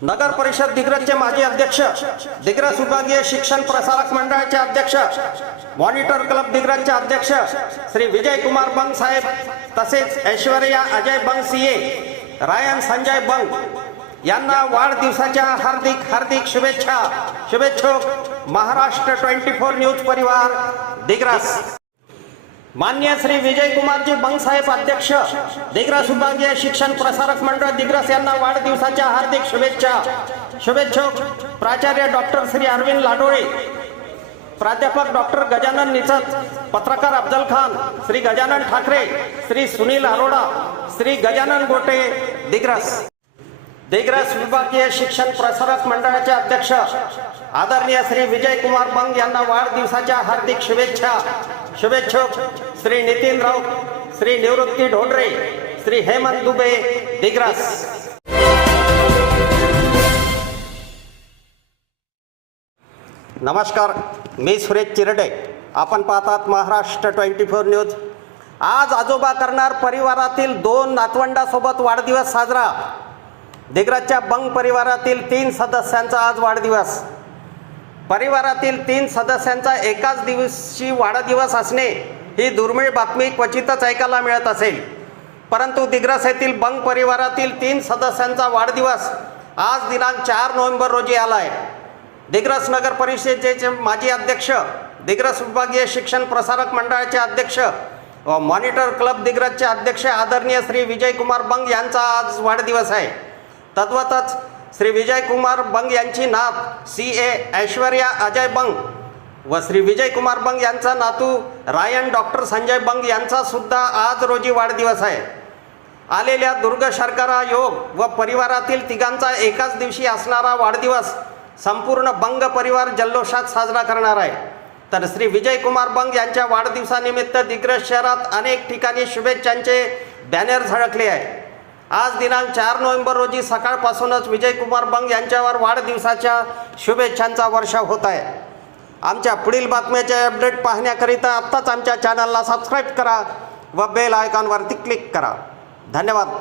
नगर परिषद दिग्रजचे माजी अध्यक्ष दिग्रज विभागीय शिक्षण प्रसारक मंडळाचे अध्यक्ष मॉनिटर क्लब दिग्रजचे अध्यक्ष श्री विजय कुमार बंग साहेब तसेच ऐश्वर्या अजय बंग सीए रायन संजय बंग यांना वाढदिवसाच्या हार्दिक हार्दिक शुभेच्छा शुभेच्छुक महाराष्ट्र ट्वेंटी फोर न्यूज परिवार दिग्रस मान्य श्री विजय कुमारजी बंगसाहेब अध्यक्ष दिग्रस विभागीय शिक्षण प्रसारक मंडळ दिग्रस यांना वाढदिवसाच्या हार्दिक शुभेच्छा. शुभेच्छुक प्राचार्य डॉक्टर श्री अरविंद लाडोळे प्राध्यापक डॉक्टर गजानन निचत पत्रकार अफजल खान श्री गजानन ठाकरे श्री सुनील अरोडा श्री गजानन गोटे दिग्रस. दिग्रस विभागीय शिक्षण प्रसारक मंडळाचे अध्यक्ष आदरणीय श्री विजय कुमार बंग यांना वाढदिवसाच्या हार्दिक शुभेच्छा. शुभेच्छुक श्री नितीन राऊत श्री निवृत्ती ढोंडरे श्री हेमंत दुबे दिग्रस. नमस्कार मी सुरेश चिरडे. आपण पाहतात महाराष्ट्र ट्वेंटी फोर न्यूज. आज आजोबा करणार परिवारातील दोन नातवंडासोबत वाढदिवस साजरा. दिग्रजच्या बंग परिवारातील तीन सदस्यांचा आज वाढदिवस. परिवारातील तीन सदस्यांचा एकाच दिवशी वाढदिवस असणे ही दुर्मिळ बातमी क्वचितच ऐकायला मिळत असेल. परंतु दिग्रस येथील बंग परिवारातील तीन सदस्यांचा वाढदिवस आज दिनांक चार नोव्हेंबर रोजी आला आहे दिग्रस नगर परिषदेचे माजी अध्यक्ष दिग्रस विभागीय शिक्षण प्रसारक मंडळाचे अध्यक्ष व मॉनिटर क्लब दिग्रजचे अध्यक्ष आदरणीय श्री विजयकुमार बंग यांचा आज वाढदिवस आहे. तद्वतच श्री विजय कुमार बंग यांची नात सी ए ऐश्वर्या अजय बंग व श्री विजय कुमार बंग यांचा नातू रायन डॉक्टर संजय बंग यांचा सुद्धा आज रोजी वाढदिवस आहे. आलेल्या दुर्ग शर्करा योग व परिवारातील तिघांचा एकाच दिवशी असणारा वाढदिवस संपूर्ण बंग परिवार जल्लोषात साजरा करणार आहे. तर श्री विजय कुमार बंग यांच्या वाढदिवसानिमित्त दिग्रज शहरात अनेक ठिकाणी शुभेच्छांचे बॅनर झळकले आहे. आज दिनांक चार नोव्हेंबर रोजी सकाळपासूनच विजयकुमार बंग यांच्यावर वाढदिवसाच्या शुभेच्छांचा वर्षाव होत आहे. आमच्या पुढील बातम्याचे अपडेट पाहण्याकरिता आत्ताच आमच्या चॅनलला सबस्क्राईब करा व बेल आयकॉनवरती क्लिक करा. धन्यवाद.